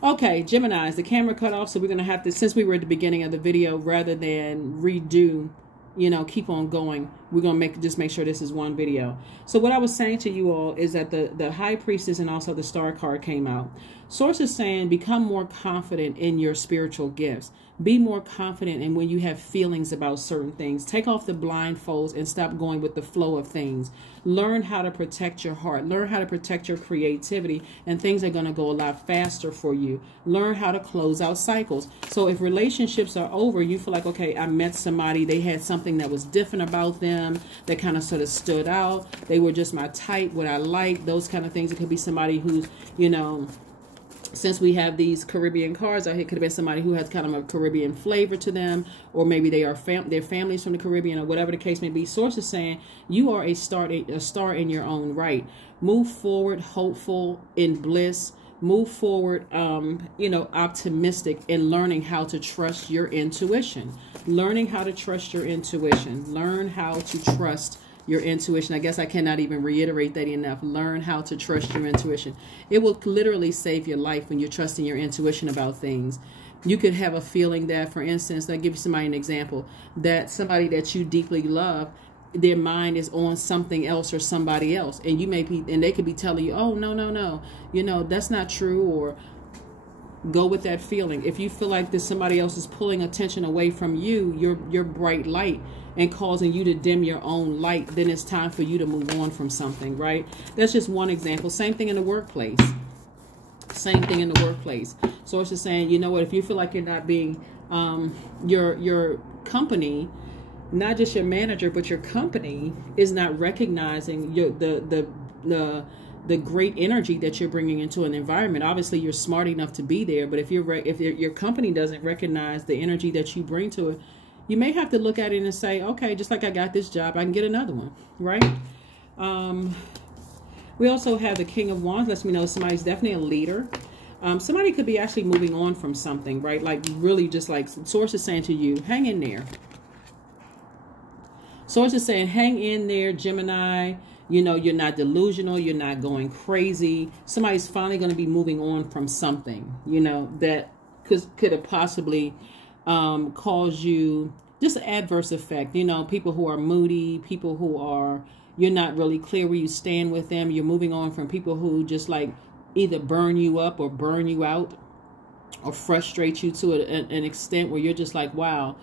Okay, Gemini, is the camera cut off? So we're going to have to, since we were at the beginning of the video, rather than redo, keep on going, we're going to just make sure this is one video. So what I was saying to you all is that the High Priestess and also the Star card came out. Source is saying become more confident in your spiritual gifts. Be more confident in when you have feelings about certain things. Take off the blindfolds and stop going with the flow of things. Learn how to protect your heart. Learn how to protect your creativity, and things are going to go a lot faster for you. Learn how to close out cycles. So if relationships are over, you feel like, okay, I met somebody, they had something that was different about them, that kind of sort of stood out. They were just my type, what I like, those kind of things. It could be somebody who's, since we have these Caribbean cards, it could have been somebody who has kind of a Caribbean flavor to them, or maybe they are their families from the Caribbean, or whatever the case may be. Source is saying you are a star in your own right. Move forward, hopeful, in bliss. Move forward, optimistic, in learning how to trust your intuition. Learning how to trust your intuition. Learn how to trust your intuition. I guess I cannot even reiterate that enough. Learn how to trust your intuition. It will literally save your life when you're trusting your intuition about things. You could have a feeling that, for instance, I'll give you somebody an example, that somebody that you deeply love, their mind is on something else or somebody else, and they could be telling you, oh, no, that's not true, or go with that feeling. If you feel like that somebody else is pulling attention away from you, your bright light, and causing you to dim your own light, then it's time for you to move on from something, right? That's just one example. Same thing in the workplace. Same thing in the workplace. So it's just saying, you know what, if you feel like you're not being, your company, not just your manager, but your company is not recognizing the great energy that you're bringing into an environment. Obviously, you're smart enough to be there, but if your company doesn't recognize the energy that you bring to it, you may have to look at it and say, okay, just like I got this job, I can get another one, right? We also have the King of Wands. Lets me know somebody's definitely a leader. Somebody could be actually moving on from something, right? Like really just like Source is saying to you, hang in there. Source is saying, hang in there, Gemini. You're not delusional. You're not going crazy. Somebody's finally going to be moving on from something, that could have possibly cause you just an adverse effect. People who are moody, people who are, you're not really clear where you stand with them. You're moving on from people who just like either burn you up or burn you out or frustrate you to an extent where you're just like, wow,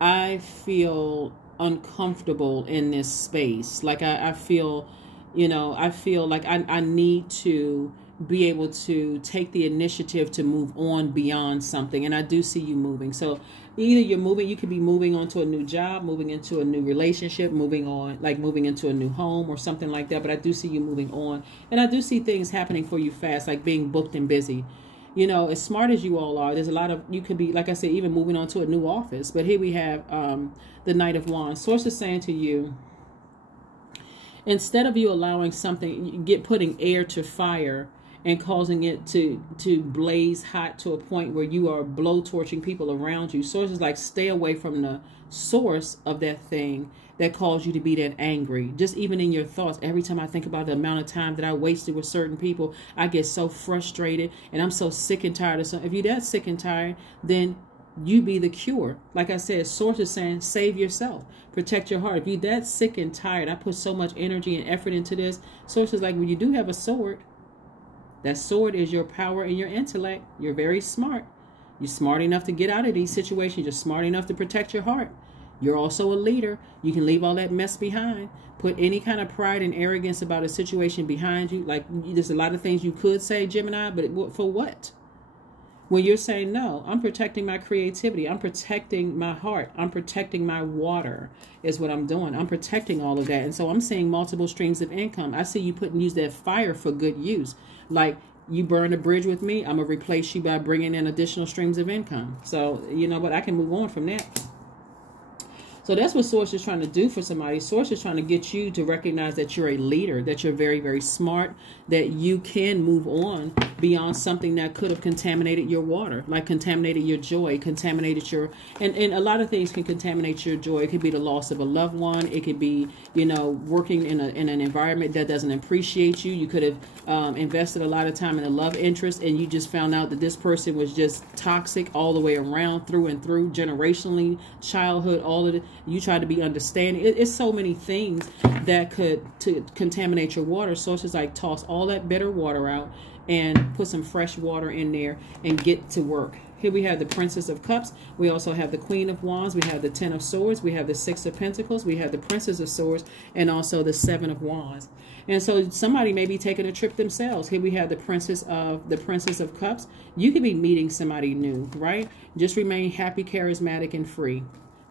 I feel uncomfortable in this space. Like I feel like I need to be able to take the initiative to move on beyond something. And I do see you moving. So either you could be moving on to a new job, moving into a new relationship, moving into a new home or something like that. But I do see you moving on. And I do see things happening for you fast, like being booked and busy. As smart as you all are, there's a lot of, you could be, like I said, even moving on to a new office. But here we have the Knight of Wands. Source is saying to you, instead of you allowing something, putting air to fire and causing it to blaze hot to a point where you are blowtorching people around you. Source is like, stay away from the source of that thing that caused you to be that angry. Just even in your thoughts, every time I think about the amount of time that I wasted with certain people, I get so frustrated and I'm so sick and tired of something. If you're that sick and tired, then you be the cure. Like I said, Source is saying, save yourself, protect your heart. If you're that sick and tired, I put so much energy and effort into this. Source is like, when you do have a sword, that sword is your power and your intellect. You're very smart. You're smart enough to get out of these situations. You're smart enough to protect your heart. You're also a leader. You can leave all that mess behind. Put any kind of pride and arrogance about a situation behind you. Like, there's a lot of things you could say, Gemini, but for what? When you're saying, no, I'm protecting my creativity. I'm protecting my heart. I'm protecting my water is what I'm doing. I'm protecting all of that. And so I'm seeing multiple streams of income. I see you use that fire for good use. Like, you burn a bridge with me, I'm going to replace you by bringing in additional streams of income. So, you know what? I can move on from that. So that's what Source is trying to do for somebody. Source is trying to get you to recognize that you're a leader, that you're very, very smart, that you can move on beyond something that could have contaminated your water, like contaminated your joy, contaminated your, and a lot of things can contaminate your joy. It could be the loss of a loved one. It could be, you know, working in an environment that doesn't appreciate you. You could have invested a lot of time in a love interest, and you just found out that this person was just toxic all the way around, through and through, generationally, childhood, all of it. You try to be understanding. It's so many things that could contaminate your water. Sources like toss all that bitter water out and put some fresh water in there and get to work. Here we have the Princess of Cups. We also have the Queen of Wands. We have the Ten of Swords. We have the Six of Pentacles. We have the Princess of Swords, and also the Seven of Wands. And so somebody may be taking a trip themselves. Here we have the Princess of Cups. You could be meeting somebody new, right? Just remain happy, charismatic, and free.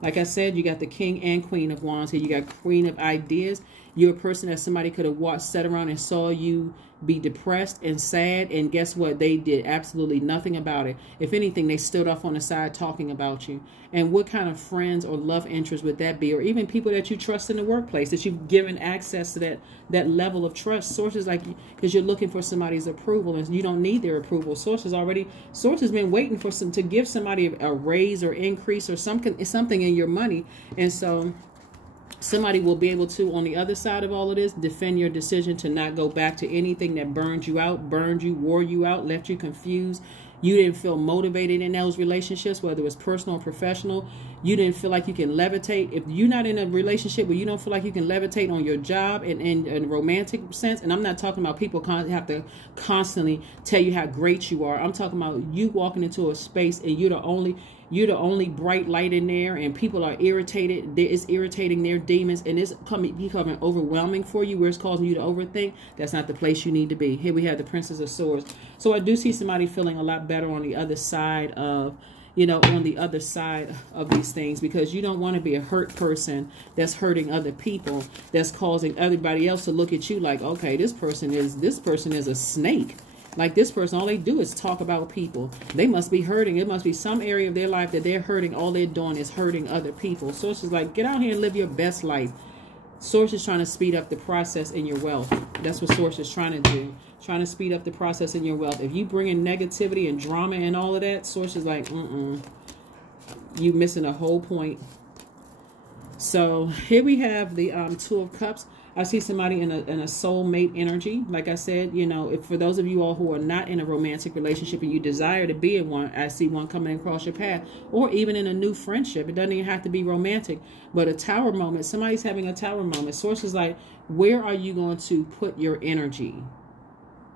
Like I said, you got the King and Queen of Wands here. You got Queen of Ideas. You're a person that somebody could have watched, sat around and saw you be depressed and sad. And guess what? They did absolutely nothing about it. If anything, they stood off on the side talking about you. And what kind of friends or love interest would that be? Or even people that you trust in the workplace, that you've given access to that level of trust. Sources like, because you're looking for somebody's approval and you don't need their approval. Sources been waiting for to give somebody a raise or increase or something in your money. And so somebody will be able to, on the other side of all of this, defend your decision to not go back to anything that burned you out, wore you out, left you confused. You didn't feel motivated in those relationships, whether it was personal or professional. You didn't feel like you can levitate. If you're not in a relationship where you don't feel like you can levitate on your job and in a romantic sense, and I'm not talking about people have to constantly tell you how great you are. I'm talking about you walking into a space and you're the only bright light in there, and people are irritated. It's irritating their demons, and it's becoming overwhelming for you, where it's causing you to overthink. That's not the place you need to be. Here we have the Princess of Swords. So I do see somebody feeling a lot better on the other side of, on the other side of these things, because you don't want to be a hurt person that's hurting other people, that's causing everybody else to look at you like, okay, this person is a snake. Like, this person, all they do is talk about people. They must be hurting. It must be some area of their life that they're hurting. All they're doing is hurting other people. Source is like, get out here and live your best life. Source is trying to speed up the process in your wealth. That's what Source is trying to do. Trying to speed up the process in your wealth. If you bring in negativity and drama and all of that, Source is like, you missing a whole point. So here we have the Two of Cups. I see somebody in a soulmate energy. Like I said, if for those of you all who are not in a romantic relationship and you desire to be in one, I see one coming across your path. Or even in a new friendship. It doesn't even have to be romantic. But a tower moment. Somebody's having a tower moment. Source is like, where are you going to put your energy?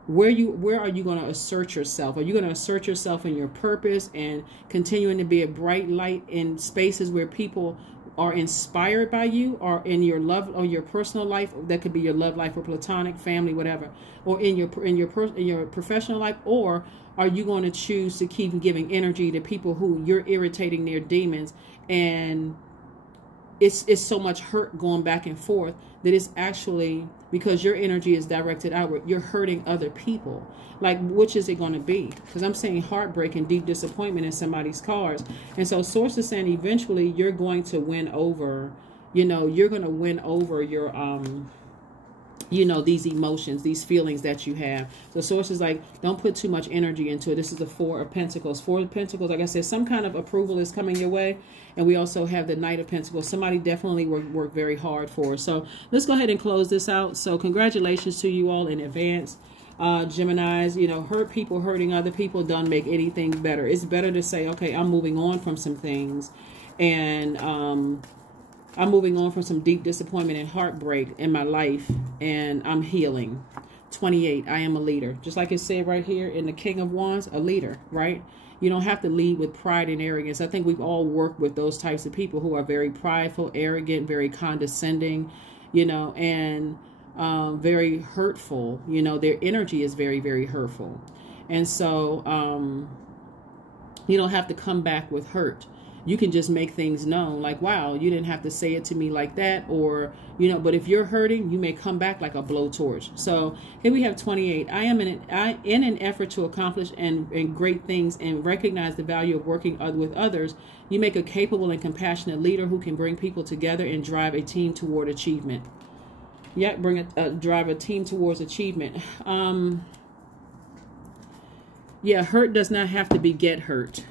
Where are you going to assert yourself? Are you going to assert yourself in your purpose and continuing to be a bright light in spaces where people are inspired by you, or in your love or your personal life? That could be your love life or platonic, family, whatever, or in your professional life? Or are you going to choose to keep giving energy to people who you're irritating their demons, and it's so much hurt going back and forth that it's actually, because your energy is directed outward, you're hurting other people? Like, which is it going to be? Because I'm saying heartbreak and deep disappointment in somebody's cards. And so Source is saying eventually you're going to win over, you're going to win over your, these emotions, these feelings that you have. So Source is like, don't put too much energy into it. This is the Four of Pentacles. Four of Pentacles, like I said, some kind of approval is coming your way. And we also have the Knight of Pentacles. Somebody definitely worked very hard for. So let's go ahead and close this out. So congratulations to you all in advance. Geminis, hurt people hurting other people don't make anything better. It's better to say, okay, I'm moving on from some things, and I'm moving on from some deep disappointment and heartbreak in my life, and I'm healing. 28, I am a leader. Just like it said right here in the King of Wands, a leader, right? You don't have to lead with pride and arrogance. I think we've all worked with those types of people who are very prideful, arrogant, very condescending, and very hurtful. Their energy is very, very hurtful. And so you don't have to come back with hurt. You can just make things known, like, wow, you didn't have to say it to me like that, or, but if you're hurting, you may come back like a blowtorch. So here we have 28. I am in an effort to accomplish and great things and recognize the value of working with others. You make a capable and compassionate leader who can bring people together and drive a team toward achievement. Yeah, drive a team towards achievement. Yeah, hurt does not have to beget hurt.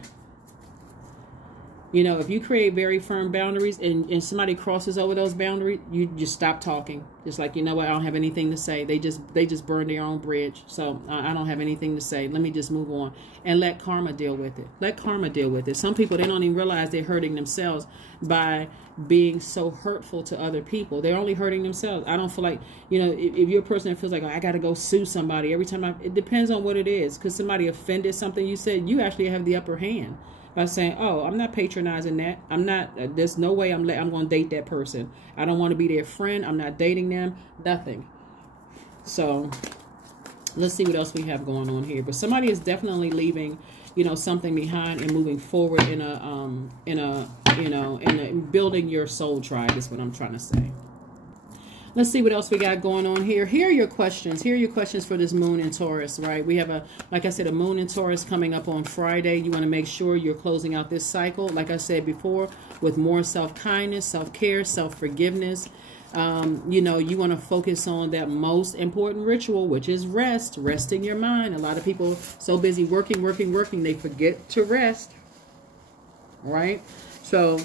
You know, if you create very firm boundaries and somebody crosses over those boundaries, you just stop talking. Just like, you know what, I don't have anything to say. They just burn their own bridge. So I don't have anything to say. Let me just move on and let karma deal with it. Let karma deal with it. Some people, they don't even realize they're hurting themselves by being so hurtful to other people. They're only hurting themselves. I don't feel like, you know, if you're a person that feels like, oh, I got to go sue somebody every time it depends on what it is. Because somebody offended something you said, you actually have the upper hand. By saying, oh, I'm not patronizing that. I'm not, there's no way I'm going to date that person. I don't want to be their friend. I'm not dating them. Nothing. So let's see what else we have going on here. But somebody is definitely leaving, you know, something behind and moving forward in building your soul tribe is what I'm trying to say. Let's see what else we got going on here. Here are your questions. Here are your questions for this moon in Taurus, right? We have like I said, a moon in Taurus coming up on Friday. You want to make sure you're closing out this cycle, like I said before, with more self-kindness, self-care, self-forgiveness. You know, you want to focus on that most important ritual, which is rest. Resting your mind. A lot of people so busy working, they forget to rest, right? So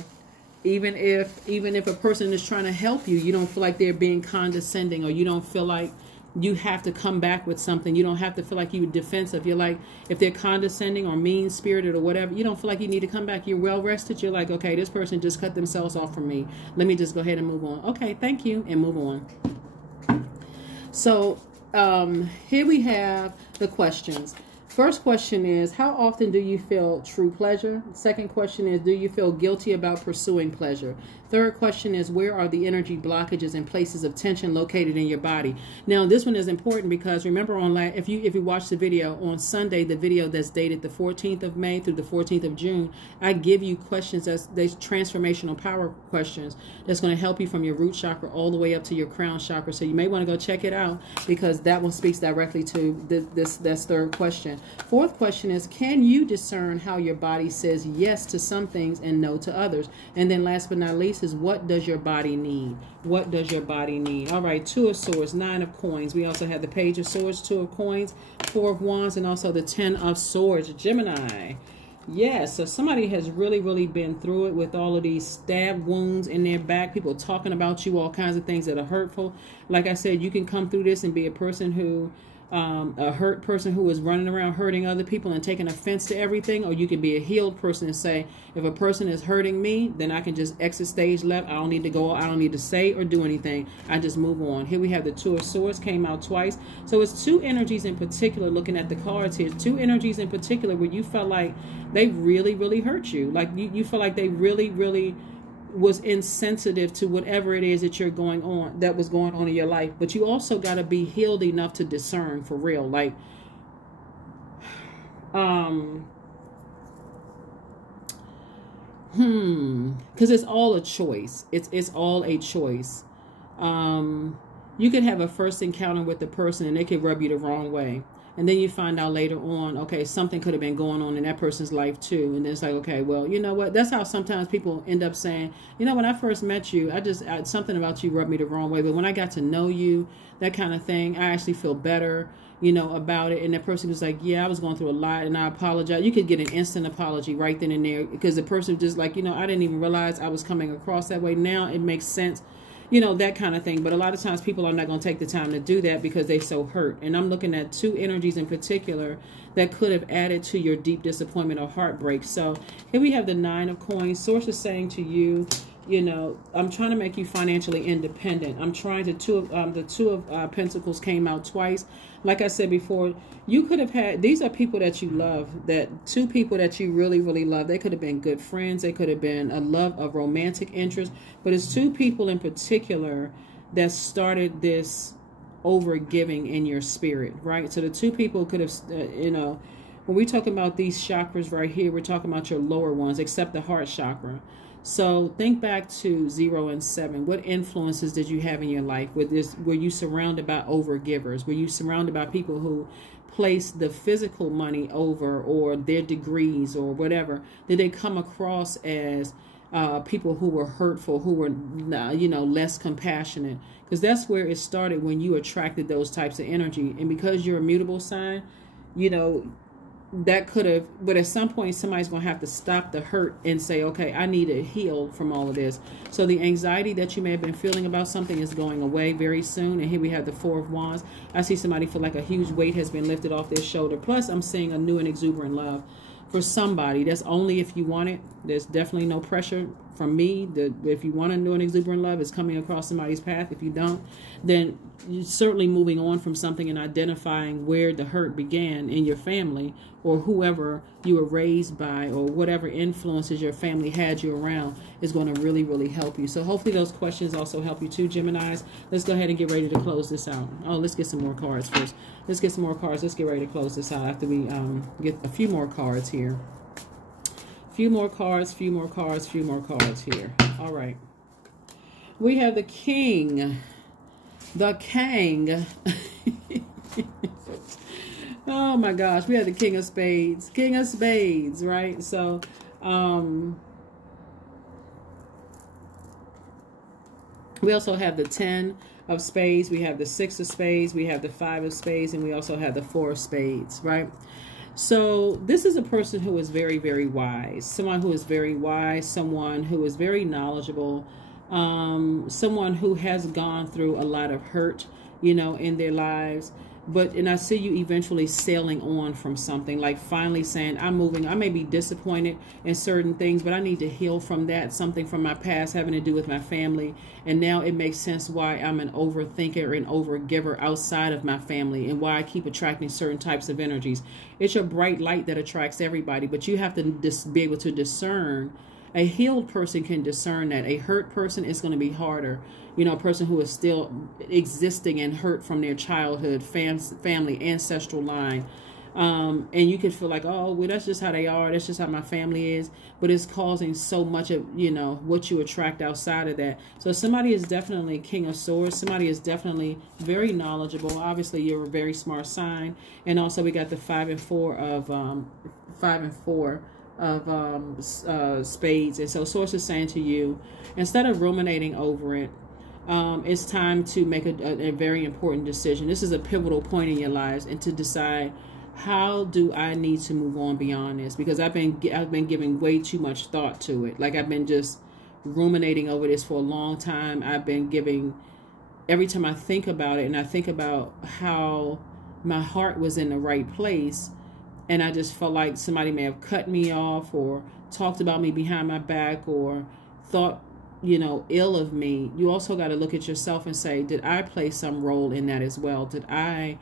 even if a person is trying to help you, you don't feel like they're being condescending, or you don't feel like you have to come back with something. You don't have to feel like you're defensive. You're like, if they're condescending or mean-spirited or whatever, you don't feel like you need to come back. You're well-rested. You're like, okay, this person just cut themselves off from me. Let me just go ahead and move on. Okay, thank you, and move on. So here we have the questions. First question is, how often do you feel true pleasure? Second question is, do you feel guilty about pursuing pleasure? Third question is, where are the energy blockages and places of tension located in your body? Now, this one is important because remember, if you watch the video on Sunday, the video that's dated the 14th of May through the 14th of June, I give you questions that's transformational power questions that's going to help you from your root chakra all the way up to your crown chakra. So you may want to go check it out because that one speaks directly to this third question. Fourth question is, can you discern how your body says yes to some things and no to others? And then last but not least is, what does your body need? What does your body need? All right, Two of Swords, Nine of Coins. We also have the Page of Swords, Two of Coins, Four of Wands, and also the 10 of Swords. Gemini. Yes, so somebody has really been through it with all of these stab wounds in their back, people talking about you, all kinds of things that are hurtful. Like I said, you can come through this and be a person who a hurt person who is running around hurting other people and taking offense to everything, or you can be a healed person and say, if a person is hurting me, then I can just exit stage left. I don't need to go, I don't need to say or do anything. I just move on. Here we have the Two of Swords, came out twice. So it's two energies in particular, looking at the cards here, two energies in particular where you felt like they really hurt you. Like you feel like they really was insensitive to whatever it is that was going on in your life. But you also got to be healed enough to discern for real, like because it's all a choice. It's all a choice. You could have a first encounter with the person and they could rub you the wrong way. And then you find out later on, okay, something could have been going on in that person's life too. And then it's like, okay, well, you know what? That's how sometimes people end up saying, you know, when I first met you, something about you rubbed me the wrong way. But when I got to know you, that kind of thing, I actually feel better, you know, about it. And that person was like, yeah, I was going through a lot and I apologize. You could get an instant apology right then and there because the person just like, you know, I didn't even realize I was coming across that way. Now it makes sense. You know, that kind of thing. But a lot of times people are not going to take the time to do that because they're so hurt. And I'm looking at two energies in particular that could have added to your deep disappointment or heartbreak. So here we have the Nine of Coins. Source is saying to you, you know, I'm trying to make you financially independent. I'm trying to, the Two of Pentacles came out twice. Like I said before, you could have had, these are people that you love, that two people that you really love. They could have been good friends. They could have been a romantic interest. But it's two people in particular that started this over-giving in your spirit, right? So the two people could have, you know, when we talk about these chakras right here, we're talking about your lower ones, except the heart chakra. So think back to 0 and 7. What influences did you have in your life? Were you surrounded by over-givers? Were you surrounded by people who place the physical money over, or their degrees or whatever? Did they come across as people who were hurtful, who were, you know, less compassionate? Because that's where it started, when you attracted those types of energy. And because you're a mutable sign, you know, that could have, but at some point somebody's going to have to stop the hurt and say, okay, I need to heal from all of this. So the anxiety that you may have been feeling about something is going away very soon. And here we have the Four of Wands. I see somebody feel like a huge weight has been lifted off their shoulder. Plus, I'm seeing a new and exuberant love for somebody. That's only if you want it. There's definitely no pressure from me. If you want a new and exuberant love, it's coming across somebody's path. If you don't, then you're certainly moving on from something and identifying where the hurt began in your family, or whoever you were raised by, or whatever influences your family had you around is going to really, really help you. So hopefully those questions also help you too, Geminis. Let's go ahead and get ready to close this out. Oh, let's get some more cards first. Let's get some more cards. Let's get ready to close this out after we get a few more cards here. Few more cards, few more cards, few more cards here. All right. We have the King. The King. Oh my gosh. We have the King of Spades. King of Spades, right? So, we also have the 10 of Spades. We have the 6 of Spades. We have the 5 of Spades. And we also have the 4 of Spades, right? So this is a person who is very, very wise. Someone who is very wise. Someone who is very knowledgeable. Someone who has gone through a lot of hurt, you know, in their lives. And I see you eventually sailing on from something, like finally saying, I'm moving. I may be disappointed in certain things, but I need to heal from that, something from my past having to do with my family. And now it makes sense why I'm an overthinker and overgiver outside of my family, and why I keep attracting certain types of energies. It's your bright light that attracts everybody, but you have to be able to discern. A healed person can discern that. A hurt person is going to be harder. You know, a person who is still existing and hurt from their childhood, family, ancestral line. And you could feel like, oh, well, that's just how they are. That's just how my family is. But it's causing so much of, you know, what you attract outside of that. So somebody is definitely King of Swords. Somebody is definitely very knowledgeable. Obviously, you're a very smart sign. And also we got the 5 and 4 of spades. And so Source is saying to you, instead of ruminating over it, it's time to make a very important decision. This is a pivotal point in your lives, and to decide, how do I need to move on beyond this? Because I've been giving way too much thought to it. Like, I've been just ruminating over this for a long time. I've been giving, every time I think about it, and I think about how my heart was in the right place, and I just felt like somebody may have cut me off, or talked about me behind my back, or thought, you know, ill of me. You also got to look at yourself and say, did I play some role in that as well? Did I,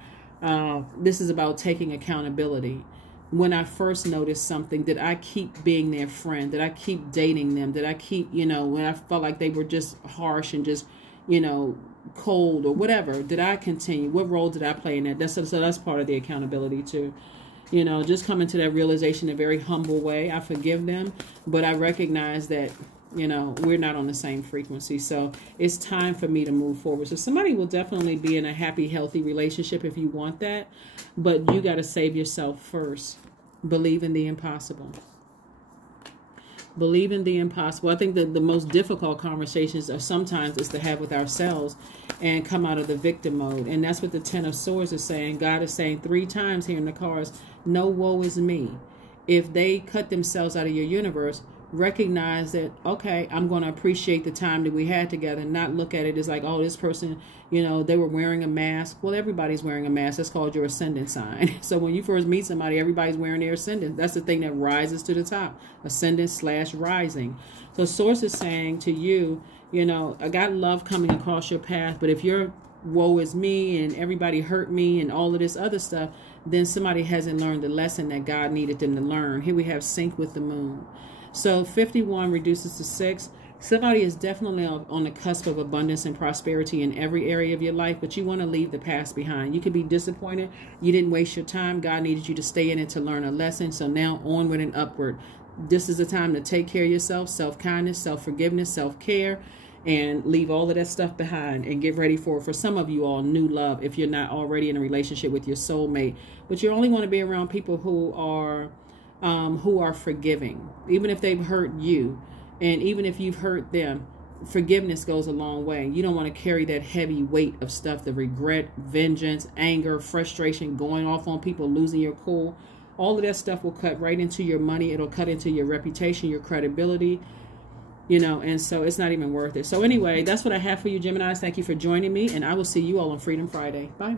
this is about taking accountability. When I first noticed something, did I keep being their friend? Did I keep dating them? Did I keep, you know, when I felt like they were just harsh and just, you know, cold or whatever, did I continue? What role did I play in that? So that's part of the accountability too. You know, just coming to that realization in a very humble way. I forgive them, but I recognize that, you know, we're not on the same frequency. So it's time for me to move forward. So somebody will definitely be in a happy, healthy relationship if you want that. But you got to save yourself first. Believe in the impossible. Believe in the impossible. I think that the most difficult conversations are sometimes is to have with ourselves and come out of the victim mode. And that's what the 10 of Swords is saying. God is saying 3 times here in the cards, no woe is me. If they cut themselves out of your universe, recognize that, okay, I'm going to appreciate the time that we had together, not look at it as like, oh, this person, you know, they were wearing a mask. Well, everybody's wearing a mask. That's called your ascendant sign. So when you first meet somebody, everybody's wearing their ascendant. That's the thing that rises to the top, ascendant/rising. So Source is saying to you, you know, I got love coming across your path, but if you're woe is me and everybody hurt me and all of this other stuff, then somebody hasn't learned the lesson that God needed them to learn. Here we have sync with the moon. So 51 reduces to 6. Somebody is definitely on the cusp of abundance and prosperity in every area of your life, but you want to leave the past behind. You could be disappointed. You didn't waste your time. God needed you to stay in it to learn a lesson. So now onward and upward. This is the time to take care of yourself, self-kindness, self-forgiveness, self-care, and leave all of that stuff behind and get ready for some of you all, new love if you're not already in a relationship with your soulmate. But you only want to be around people who are forgiving, even if they've hurt you, and even if you've hurt them. Forgiveness goes a long way. You don't want to carry that heavy weight of stuff, the regret, vengeance, anger, frustration, going off on people, losing your cool. all of that stuff will cut right into your money. It'll cut into your reputation, your credibility, you know, and so it's not even worth it. So anyway, that's what I have for you, Geminis. Thank you for joining me, and I will see you all on Freedom Friday. Bye.